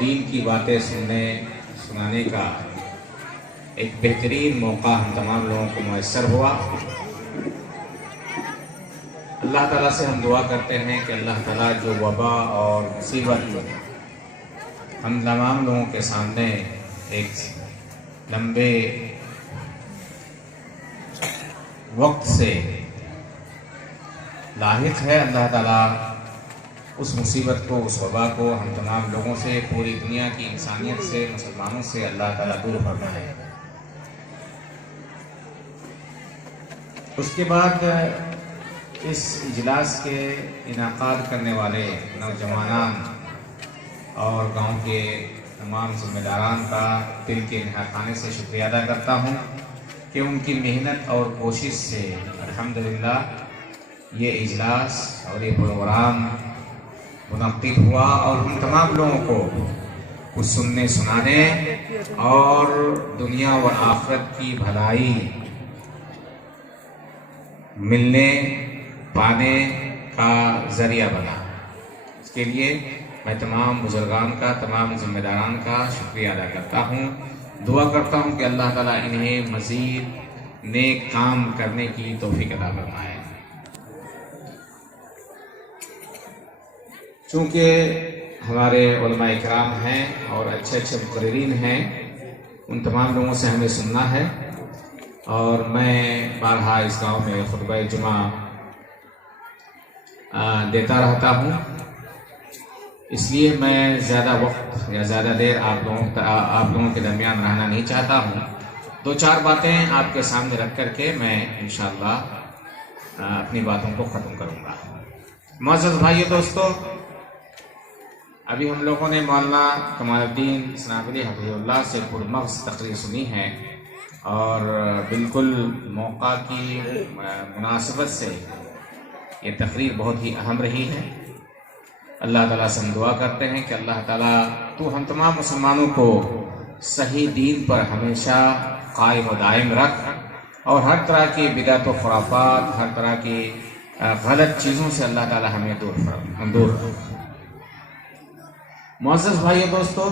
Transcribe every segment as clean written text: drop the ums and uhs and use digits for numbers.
دین کی باتیں سنانے کا ایک بہترین موقع ہم تمام لوگوں کو میسر ہوا۔ اللہ تعالیٰ سے ہم دعا کرتے ہیں کہ اللہ تعالیٰ جو وبا اور مصیبت ہم تمام لوگوں کے سامنے ایک لمبے وقت سے لاحق ہے، اللہ تعالیٰ اس مصیبت کو، اس وبا کو ہم تمام لوگوں سے، پوری دنیا کی انسانیت سے، مسلمانوں سے اللہ تعالیٰ دور فرمائے۔ اس کے بعد اس اجلاس کے انعقاد کرنے والے نوجوانان اور گاؤں کے تمام ذمہ داران کا دل کے خانے سے شکریہ ادا کرتا ہوں کہ ان کی محنت اور کوشش سے الحمدللہ یہ اجلاس اور یہ پروگرام منعقد ہوا اور ہم تمام لوگوں کو کچھ سننے سنانے اور دنیا و آخرت کی بھلائی ملنے پانے کا ذریعہ بنا۔ اس کے لیے میں تمام بزرگان کا، تمام ذمہ داران کا شکریہ ادا کرتا ہوں۔ دعا کرتا ہوں کہ اللہ تعالیٰ انہیں مزید نیک کام کرنے کی توفیق عطا فرمائے۔ چونکہ ہمارے علماء اکرام ہیں اور اچھے اچھے مقررین ہیں، ان تمام لوگوں سے ہمیں سننا ہے، اور میں بارہا اس گاؤں میں خطبہ جمعہ دیتا رہتا ہوں، اس لیے میں زیادہ وقت یا زیادہ دیر آپ لوگوں کے درمیان رہنا نہیں چاہتا ہوں۔ دو چار باتیں آپ کے سامنے رکھ کر کے میں انشاءاللہ اپنی باتوں کو ختم کروں گا۔ معزز بھائیو دوستو، ابھی ہم لوگوں نے مولانا کمال الدین اسنابلی حفظہ اللہ سے پرمغز تقریر سنی ہے، اور بالکل موقع کی مناسبت سے یہ تقریر بہت ہی اہم رہی ہے۔ اللہ تعالیٰ سے ہم دعا کرتے ہیں کہ اللہ تعالیٰ تو ہم تمام مسلمانوں کو صحیح دین پر ہمیشہ قائم و دائم رکھ، اور ہر طرح کی بدعت و خرافات، ہر طرح کی غلط چیزوں سے اللہ تعالیٰ ہمیں دور رکھ۔ معزز بھائیو دوستو،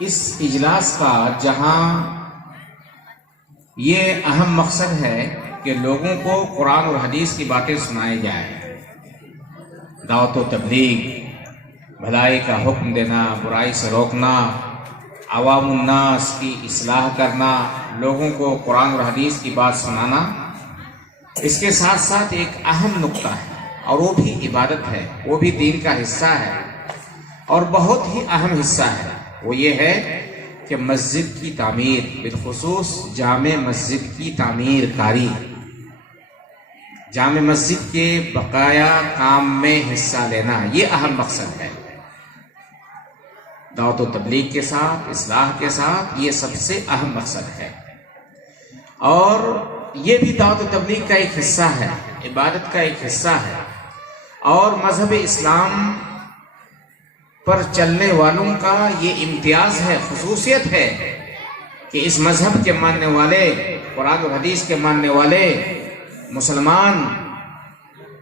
اس اجلاس کا جہاں یہ اہم مقصد ہے کہ لوگوں کو قرآن اور حدیث کی باتیں سنائی جائیں، دعوت و تبلیغ، بھلائی کا حکم دینا، برائی سے روکنا، عوام الناس کی اصلاح کرنا، لوگوں کو قرآن اور حدیث کی بات سنانا، اس کے ساتھ ساتھ ایک اہم نقطہ ہے، اور وہ بھی عبادت ہے، وہ بھی دین کا حصہ ہے، اور بہت ہی اہم حصہ ہے۔ وہ یہ ہے کہ مسجد کی تعمیر، بالخصوص جامع مسجد کی تعمیر کاری، جامع مسجد کے بقایا کام میں حصہ لینا، یہ اہم مقصد ہے۔ دعوت و تبلیغ کے ساتھ، اصلاح کے ساتھ، یہ سب سے اہم مقصد ہے، اور یہ بھی دعوت و تبلیغ کا ایک حصہ ہے، عبادت کا ایک حصہ ہے، اور مذہب اسلام پر چلنے والوں کا یہ امتیاز ہے، خصوصیت ہے کہ اس مذہب کے ماننے والے، قرآن و حدیث کے ماننے والے مسلمان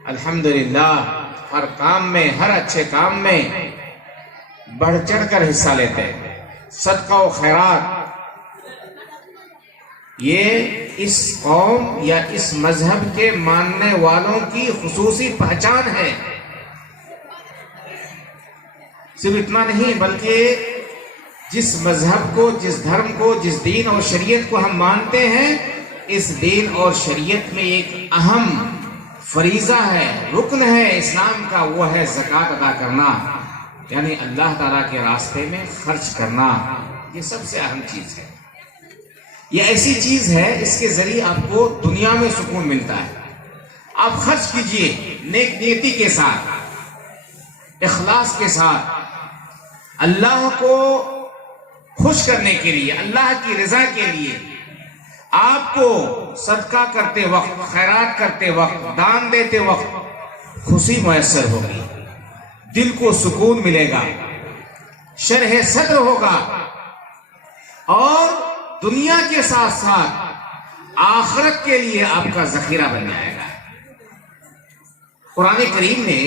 الحمدللہ ہر کام میں، ہر اچھے کام میں بڑھ چڑھ کر حصہ لیتے ہیں۔ صدقہ و خیرات یہ اس قوم یا اس مذہب کے ماننے والوں کی خصوصی پہچان ہے۔ صرف اتنا نہیں، بلکہ جس مذہب کو، جس دھرم کو، جس دین اور شریعت کو ہم مانتے ہیں، اس دین اور شریعت میں ایک اہم فریضہ ہے، رکن ہے اسلام کا، وہ ہے زکوٰۃ ادا کرنا، یعنی اللہ تعالیٰ کے راستے میں خرچ کرنا۔ یہ سب سے اہم چیز ہے، یہ ایسی چیز ہے اس کے ذریعے آپ کو دنیا میں سکون ملتا ہے۔ آپ خرچ کیجئے نیک نیتی کے ساتھ، اخلاص کے ساتھ، اللہ کو خوش کرنے کے لیے، اللہ کی رضا کے لیے۔ آپ کو صدقہ کرتے وقت، خیرات کرتے وقت، دان دیتے وقت خوشی میسر ہوگی، دل کو سکون ملے گا، شرح صدر ہوگا، اور دنیا کے ساتھ ساتھ آخرت کے لیے آپ کا ذخیرہ بن جائے گا۔ قرآن کریم نے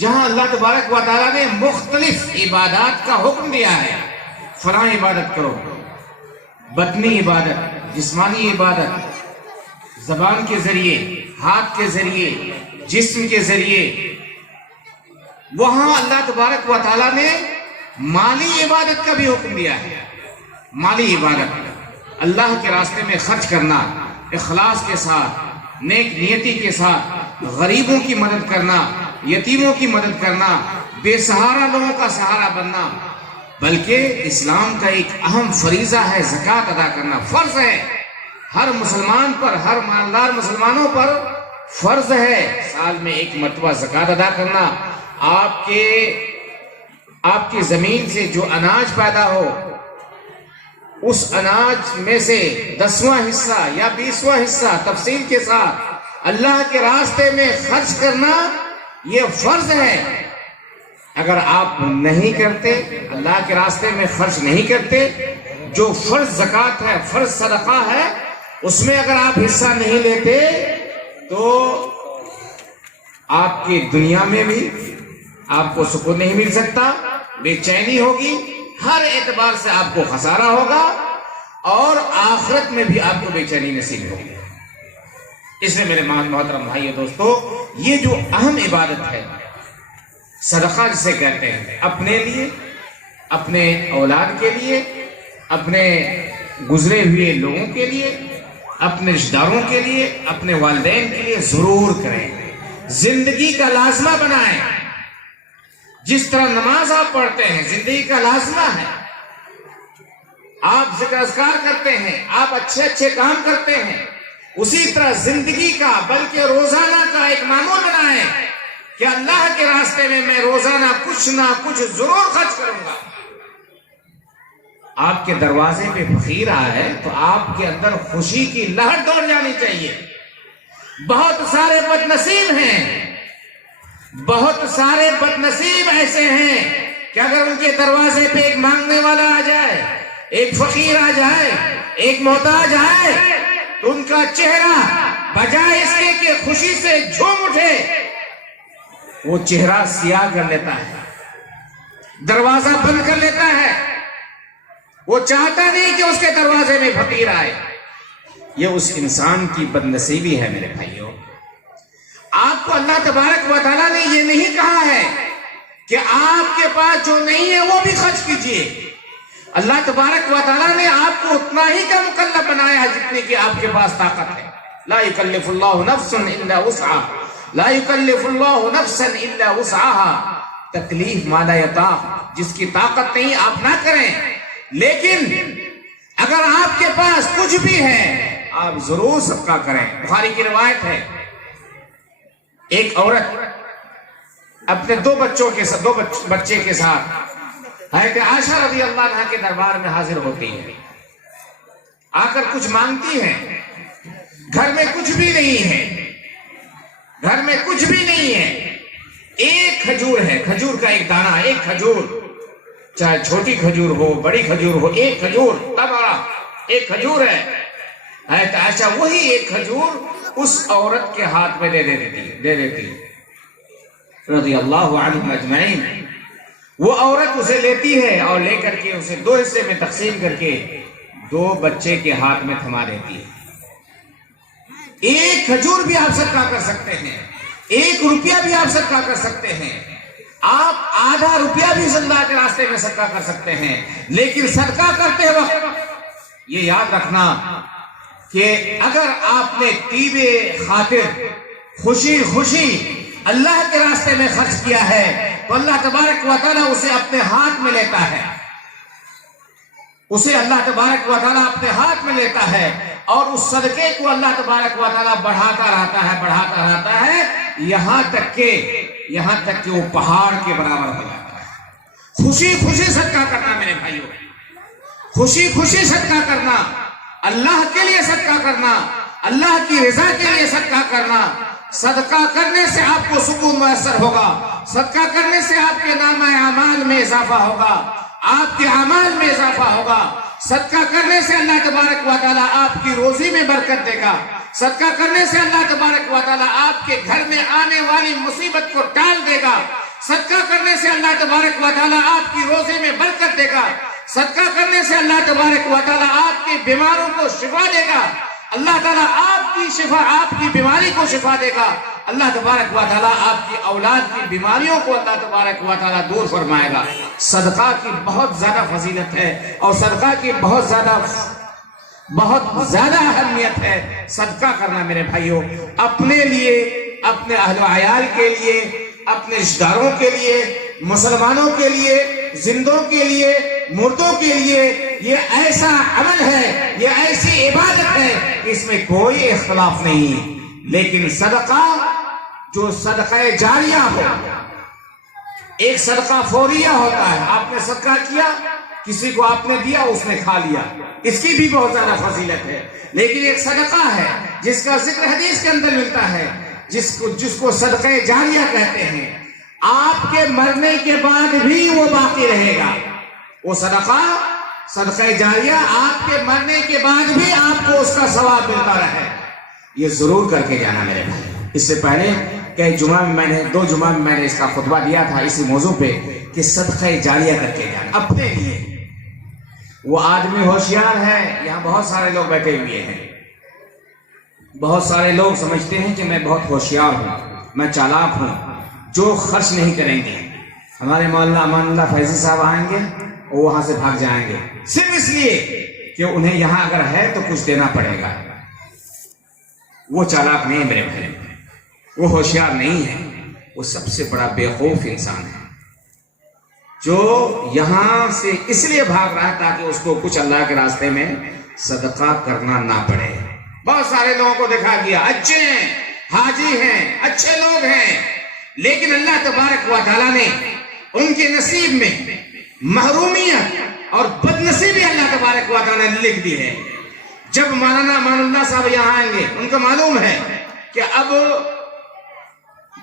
جہاں اللہ تبارک و تعالیٰ نے مختلف عبادات کا حکم دیا ہے، فلاں عبادت کرو، بدنی عبادت، جسمانی عبادت، زبان کے ذریعے، ہاتھ کے ذریعے، جسم کے ذریعے، وہاں اللہ تبارک و تعالیٰ نے مالی عبادت کا بھی حکم دیا ہے۔ مالی عبادت، اللہ کے راستے میں خرچ کرنا، اخلاص کے ساتھ، نیک نیتی کے ساتھ، غریبوں کی مدد کرنا، یتیموں کی مدد کرنا، بے سہارا لوگوں کا سہارا بننا، بلکہ اسلام کا ایک اہم فریضہ ہے زکوٰۃ ادا کرنا، فرض ہے ہر مسلمان پر، ہر مالدار مسلمانوں پر فرض ہے سال میں ایک مرتبہ زکوٰۃ ادا کرنا۔ آپ کی زمین سے جو اناج پیدا ہو، اس اناج میں سے 10واں حصہ یا 20واں حصہ تفصیل کے ساتھ اللہ کے راستے میں خرچ کرنا یہ فرض ہے۔ اگر آپ نہیں کرتے، اللہ کے راستے میں خرچ نہیں کرتے، جو فرض زکوٰۃ ہے، فرض صدقہ ہے، اس میں اگر آپ حصہ نہیں لیتے تو آپ کی دنیا میں بھی آپ کو سکون نہیں مل سکتا، بے چینی ہوگی، ہر اعتبار سے آپ کو خسارہ ہوگا، اور آخرت میں بھی آپ کو بے چینی نصیب ہوگی۔ اس لیے میرے محترم بھائیو دوستو، یہ جو اہم عبادت ہے صدقہ جسے کہتے ہیں، اپنے لیے، اپنے اولاد کے لیے، اپنے گزرے ہوئے لوگوں کے لیے، اپنے رشتہ داروں کے لیے، اپنے والدین کے لیے ضرور کریں، زندگی کا لازمہ بنائیں۔ جس طرح نماز آپ پڑھتے ہیں زندگی کا لازمہ ہے، آپ ذکر اذکار کرتے ہیں، آپ اچھے اچھے کام کرتے ہیں، اسی طرح زندگی کا بلکہ روزانہ کا ایک معمول بنائیں کہ اللہ کے راستے میں میں روزانہ کچھ نہ کچھ ضرور خرچ کروں گا۔ آپ کے دروازے پہ فقیر آیا ہے تو آپ کے اندر خوشی کی لہر دوڑ جانی چاہیے۔ بہت سارے بد نصیب ہیں، بہت سارے بد نصیب ایسے ہیں کہ اگر ان کے دروازے پہ ایک مانگنے والا آ جائے، ایک فقیر آ جائے، ایک محتاج آئے، تو ان کا چہرہ بجائے اس کے کہ خوشی سے جھوم اٹھے، وہ چہرہ سیاہ کر لیتا ہے، دروازہ بند کر لیتا ہے، وہ چاہتا نہیں کہ اس کے دروازے میں فقیر آئے۔ یہ اس انسان کی بد نصیبی ہے میرے بھائیوں۔ آپ کو اللہ تبارک و تعالیٰ نے یہ نہیں کہا ہے کہ آپ کے پاس جو نہیں ہے وہ بھی خرچ کیجئے۔ اللہ تبارک و تعالیٰ نے آپ کو اتنا ہی کا مکلف بنایا ہے جتنی کہ آپ کے پاس طاقت ہے۔ لا یکلف اللہ نفسا الا وسعها، لا یکلف اللہ نفسا الا وسعها۔ تکلیف ما لا یطاق، جس کی طاقت نہیں آپ نہ کریں، لیکن اگر آپ کے پاس کچھ بھی ہے آپ ضرور صدقہ کریں۔ بخاری کی روایت ہے، ایک عورت اپنے دو بچے کے ساتھ حضرت عائشہ رضی اللہ عنہا کے دربار میں حاضر ہوتی ہے، آ کر کچھ مانگتی ہے۔ گھر میں کچھ بھی نہیں ہے، گھر میں کچھ بھی نہیں ہے، ایک کھجور ہے، کھجور کا ایک دانہ، ایک کھجور، چاہے چھوٹی کھجور ہو بڑی کھجور ہو، ایک کھجور بڑا ایک کھجور ہے۔ حضرت عائشہ وہی ایک کھجور اس عورت کے ہاتھ میں دے دیتی رضی اللہ عنہم اجمعین۔ وہ عورت اسے لیتی ہے اور لے کر کے اسے دو حصے میں تقسیم کر کے دو بچے کے ہاتھ میں تھما دیتی ہے۔ ایک کھجور بھی آپ صدقہ کر سکتے ہیں، 1 روپیہ بھی آپ صدقہ کر سکتے ہیں، آپ آدھا روپیہ بھی اللہ کے راستے میں صدقہ کر سکتے ہیں، لیکن صدقہ کرتے وقت یہ یاد رکھنا کہ اگر آپ نے طیب خاطر خوشی اللہ کے راستے میں خرچ کیا ہے تو اللہ تبارک و تعالیٰ اسے اپنے ہاتھ میں لیتا ہے، اسے اللہ تبارک و تعالیٰ اپنے ہاتھ میں لیتا ہے، اور اس صدقے کو اللہ تبارک و تعالیٰ بڑھاتا رہتا ہے یہاں تک کہ وہ پہاڑ کے برابر ہو جاتا ہے۔ خوشی صدقہ کرنا میرے بھائیوں، خوشی صدقہ کرنا، اللہ کے لیے صدقہ کرنا، اللہ کی رضا کے لیے صدقہ کرنا۔ صدقہ کرنے سے آپ کو سکون میسر ہوگا، صدقہ کرنے سے آپ کے نامہ اعمال میں اضافہ ہوگا، آپ کے اعمال میں اضافہ ہوگا۔ صدقہ کرنے سے اللہ تبارک و تعالیٰ آپ کی روزی میں برکت دے گا، صدقہ کرنے سے اللہ تبارک و تعالیٰ آپ کے گھر میں آنے والی مصیبت کو ٹال دے گا، صدقہ کرنے سے اللہ تبارک و تعالیٰ آپ کی روزے میں برکت دے گا، صدقہ کرنے سے اللہ تبارک و تعالیٰ آپ کی بیماروں کو شفا دے گا، اللہ تعالیٰ آپ کی بیماری کو شفا دے گا، اللہ تبارک و تعالیٰ آپ کی اولاد کی بیماریوں کو اللہ تبارک و تعالیٰ دور فرمائے گا۔ صدقہ کی بہت زیادہ فضیلت ہے اور صدقہ کی بہت زیادہ اہمیت ہے۔ صدقہ کرنا میرے بھائیوں، اپنے لیے، اپنے اہل و عیال کے لیے، اپنے رشتہ داروں کے لیے، مسلمانوں کے لیے، زندوں کے لیے، مردوں کے لیے، یہ ایسا عمل ہے، یہ ایسی عبادت ہے، اس میں کوئی اختلاف نہیں۔ لیکن صدقہ جو صدقہ جاریہ ہو، ایک صدقہ فوریہ ہوتا ہے، آپ نے صدقہ کیا، کسی کو آپ نے دیا، اس نے کھا لیا، اس کی بھی بہت زیادہ فضیلت ہے۔ لیکن ایک صدقہ ہے جس کا ذکر حدیث کے اندر ملتا ہے، جس کو صدقہ جاریہ کہتے ہیں، آپ کے مرنے کے بعد بھی وہ باقی رہے گا۔ وہ صدقہ جاریہ آپ کے مرنے کے بعد بھی آپ کو اس کا ثواب ملتا رہے۔ یہ ضرور کر کے جانا میرے بھائی۔ اس سے پہلے کئی جمعہ میں دو جمعہ میں نے اس کا خطبہ دیا تھا اسی موضوع پہ کہ صدقہ جاریہ کر کے جانا اپنے لیے۔ وہ آدمی ہوشیار ہے، یہاں بہت سارے لوگ بیٹھے ہوئے ہیں، بہت سارے لوگ سمجھتے ہیں کہ میں بہت ہوشیار ہوں، میں چالاک ہوں، جو خرچ نہیں کریں گے۔ ہمارے مولانا امان اللہ فیضی صاحب آئیں گے اور وہاں سے بھاگ جائیں گے صرف اس لیے کہ انہیں یہاں اگر ہے تو کچھ دینا پڑے گا۔ وہ چالاک نہیں میرے بھائی، وہ ہوشیار نہیں ہے، وہ سب سے بڑا بیوقوف انسان ہے جو یہاں سے اس لیے بھاگ رہا ہے تاکہ اس کو کچھ اللہ کے راستے میں صدقہ کرنا نہ پڑے۔ بہت سارے لوگوں کو دیکھا گیا، اچھے ہیں، حاجی ہیں، اچھے لوگ ہیں، لیکن اللہ تبارک و تعالیٰ نے ان کے نصیب میں محرومیت اور بد نصیبی اللہ تبارک و تعالیٰ نے لکھ دی ہے۔ جب مولانا امان اللہ صاحب یہاں آئیں گے، ان کو معلوم ہے کہ اب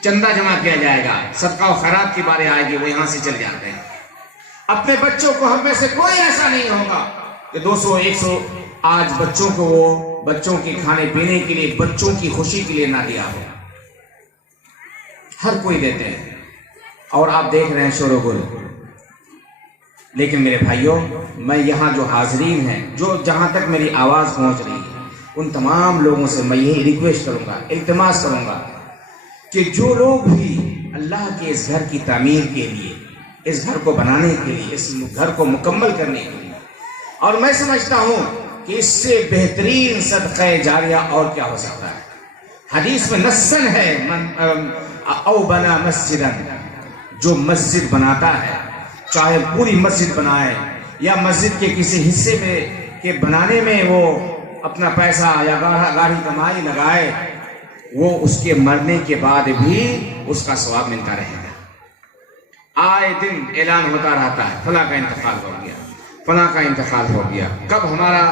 چندہ جمع کیا جائے گا، صدقہ و خیرات کی بارے آئے گی، وہ یہاں سے چل جاتے ہیں۔ اپنے بچوں کو ہم میں سے کوئی ایسا نہیں ہوگا کہ 200 100 آج بچوں کو وہ بچوں کے کھانے پینے کے لیے، بچوں کی خوشی کے لیے نہ دیا ہو۔ ہر کوئی دیتے ہیں اور آپ دیکھ رہے ہیں شور و گل۔ لیکن میرے بھائیوں، میں یہاں جو حاضرین ہیں، جو جہاں تک میری آواز پہنچ رہی ہے، ان تمام لوگوں سے میں یہی ریکویسٹ کروں گا، التماس کروں گا کہ جو لوگ بھی اللہ کے اس گھر کی تعمیر کے لیے، اس گھر کو بنانے کے لیے، اس گھر کو مکمل کرنے کے لیے، اور میں سمجھتا ہوں کہ اس سے بہترین صدقہ جاریہ اور کیا ہو سکتا ہے۔ حدیث میں نصاً ہے، او بنا مسجدن، جو مسجد بناتا ہے، چاہے پوری مسجد بنائے یا مسجد کے کسی حصے میں کے بنانے میں وہ اپنا پیسہ یا گاڑی کمائی لگائے، وہ اس کے مرنے کے بعد بھی اس کا ثواب ملتا رہے گا۔ آئے دن اعلان ہوتا رہتا ہے، فلاں کا انتقال ہو گیا، فلاں کا انتقال ہو گیا، کب ہمارا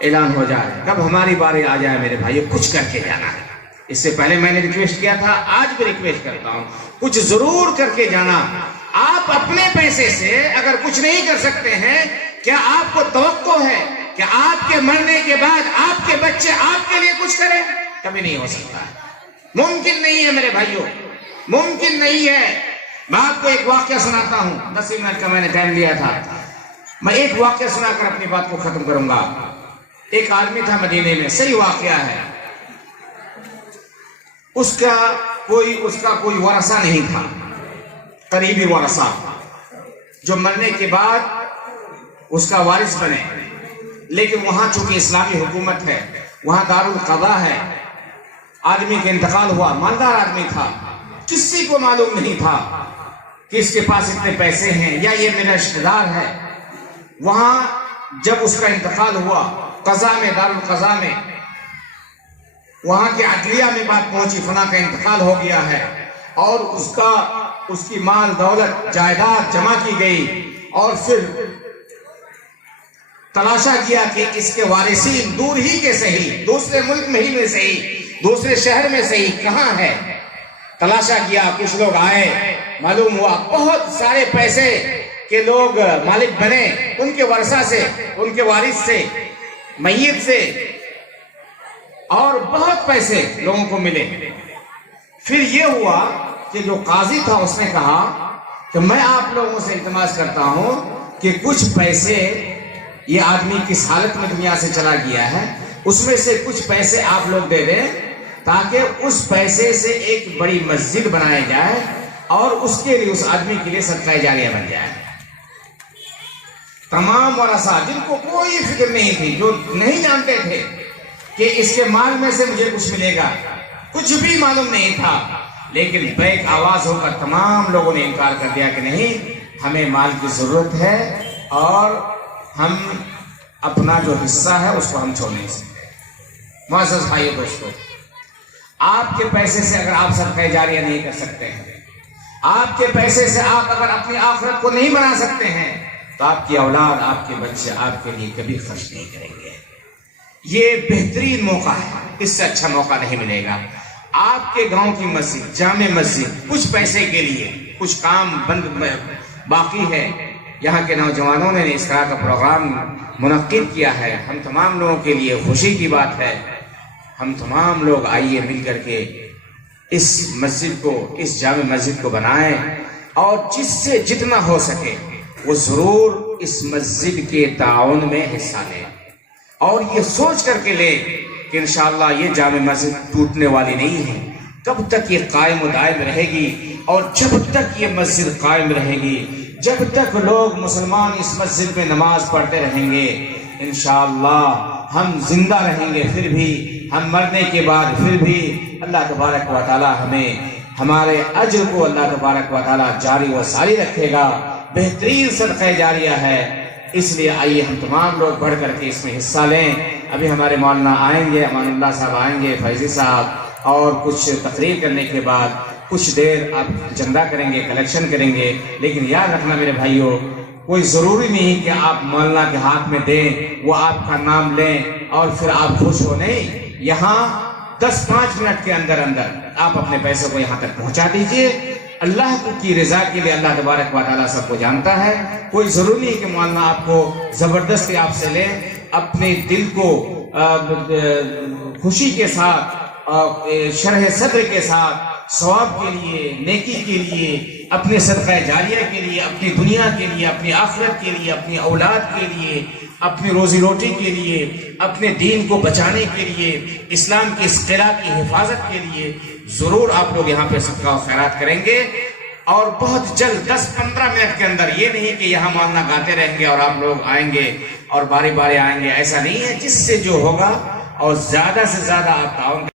اعلان ہو جائے، کب ہماری باری آ جائے۔ میرے بھائیو، کچھ کر کے جانا ہے۔ اس سے پہلے میں نے ریکویسٹ کیا تھا، آج بھی ریکویسٹ کرتا ہوں، کچھ ضرور کر کے جانا۔ آپ اپنے پیسے سے اگر کچھ نہیں کر سکتے ہیں، کیا آپ کو توقع ہے کہ آپ کے مرنے کے بعد آپ کے بچے آپ کے لیے کچھ کریں؟ کبھی نہیں ہو سکتا ہے، ممکن نہیں ہے میرے بھائیوں، ممکن نہیں ہے۔ میں آپ کو ایک واقعہ سناتا ہوں، 10 منٹ کا میں نے ٹائم لیا تھا، میں ایک واقعہ سنا کر اپنی بات کو ختم کروں گا۔ ایک آدمی تھا مدینے میں، صحیح واقعہ ہے، اس کا کوئی ورثہ نہیں تھا، قریبی ورثہ جو مرنے کے بعد اس کا وارث بنے، لیکن وہاں چونکہ اسلامی حکومت ہے، وہاں دارالقضاء ہے، آدمی کا انتقال ہوا، مالدار آدمی تھا، کسی کو معلوم نہیں تھا کہ اس کے پاس اتنے پیسے ہیں یا یہ میرا رشتہ دار ہے۔ وہاں جب اس کا انتقال ہوا، قضاء میں، دارالقضاء میں، وہاں کے عدلیہ میں بات پہنچی، فلاں کا انتقال ہو گیا ہے، اور اس کی مال دولت جائیداد جمع کی گئی، اور پھر تلاشا گیا کہ اس کے وارثین دور ہی کے صحیح، دوسرے ملک میں ہی میں صحیح، دوسرے شہر میں صحیح کہاں ہے۔ تلاشا کیا، کچھ لوگ آئے، معلوم ہوا بہت سارے پیسے کے لوگ مالک بنے، ان کے ورثہ سے، ان کے وارث سے، میت سے، اور بہت پیسے لوگوں کو ملے۔ پھر یہ ہوا کہ جو قاضی تھا اس نے کہا کہ میں آپ لوگوں سے التماس کرتا ہوں کہ کچھ پیسے، یہ آدمی کس حالت میں دنیا سے چلا گیا ہے، اس میں سے کچھ پیسے آپ لوگ دے دیں تاکہ اس پیسے سے ایک بڑی مسجد بنائی جائے اور اس کے لیے، اس آدمی کے لیے صدقہ جاریہ بن جائے۔ تمام ورثاء جن کو کوئی فکر نہیں تھی، جو نہیں جانتے تھے کہ اس کے مال میں سے مجھے کچھ ملے گا، کچھ بھی معلوم نہیں تھا، لیکن بیک آواز ہو کر تمام لوگوں نے انکار کر دیا کہ نہیں، ہمیں مال کی ضرورت ہے اور ہم اپنا جو حصہ ہے اس کو ہم چھوڑ نہیں سکتے۔ معزز بھائیو دوستو، آپ کے پیسے سے اگر آپ صدقہ جاریہ نہیں کر سکتے ہیں، آپ کے پیسے سے آپ اگر اپنی آخرت کو نہیں بنا سکتے ہیں، تو آپ کی اولاد، آپ کے بچے آپ کے لیے کبھی خرچ نہیں کریں گے۔ یہ بہترین موقع ہے، اس سے اچھا موقع نہیں ملے گا۔ آپ کے گاؤں کی مسجد، جامع مسجد، کچھ پیسے کے لیے کچھ کام باقی ہے، یہاں کے نوجوانوں نے اس طرح کا پروگرام منعقد کیا ہے، ہم تمام لوگوں کے لیے خوشی کی بات ہے۔ ہم تمام لوگ آئیے مل کر کے اس مسجد کو، اس جامع مسجد کو بنائیں، اور جس سے جتنا ہو سکے وہ ضرور اس مسجد کے تعاون میں حصہ لیں، اور یہ سوچ کر کے لیں کہ انشاءاللہ یہ جامع مسجد ٹوٹنے والی نہیں ہے، کب تک یہ قائم و دائم رہے گی، اور جب تک یہ مسجد قائم رہے گی، جب تک لوگ مسلمان اس مسجد میں نماز پڑھتے رہیں گے، انشاءاللہ ہم زندہ رہیں گے، پھر بھی ہم مرنے کے بعد پھر بھی اللہ تبارک و تعالی ہمیں، ہمارے اجر کو اللہ تبارک و تعالی جاری و ساری رکھے گا۔ بہترین صدقہ جاریہ ہے، اس لیے آئیے ہم تمام لوگ بڑھ کر کے اس میں حصہ لیں۔ ابھی ہمارے مولانا آئیں گے، امان اللہ صاحب آئیں گے، فیضی صاحب، اور کچھ تقریر کرنے کے بعد کچھ دیر آپ چندہ کریں گے، کلیکشن کریں گے، لیکن یاد رکھنا میرے بھائیوں، کوئی ضروری نہیں کہ آپ مولانا کے ہاتھ میں دیں، وہ آپ کا نام لیں اور پھر آپ خوش ہو، نہیں۔ یہاں 10-5 منٹ کے اندر اندر آپ اپنے پیسے کو یہاں تک پہنچا دیجئے۔ اللہ کی رضا کے لیے اللہ تبارک و تعالیٰ سب کو جانتا ہے، کوئی ضروری نہیں کہ مولانا آپ کو زبردستی آپ سے لیں، اپنے دل کو خوشی کے ساتھ، شرح صدر کے ساتھ، ثواب کے لیے، نیکی کے لیے، اپنے صدقہ جاریہ کے لیے، اپنی دنیا کے لیے، اپنی آخرت کے لیے، اپنی اولاد کے لیے، اپنی روزی روٹی کے لیے، اپنے دین کو بچانے کے لیے، اسلام کی اس قلعہ کی حفاظت کے لیے ضرور آپ لوگ یہاں پہ صدقہ و خیرات کریں گے۔ اور بہت جلد 10-15 منٹ کے اندر، یہ نہیں کہ یہاں مولانا گاتے رہیں گے اور آپ لوگ آئیں گے اور باری باری آئیں گے، ایسا نہیں ہے۔ جس سے جو ہوگا اور زیادہ سے زیادہ آپ تعاون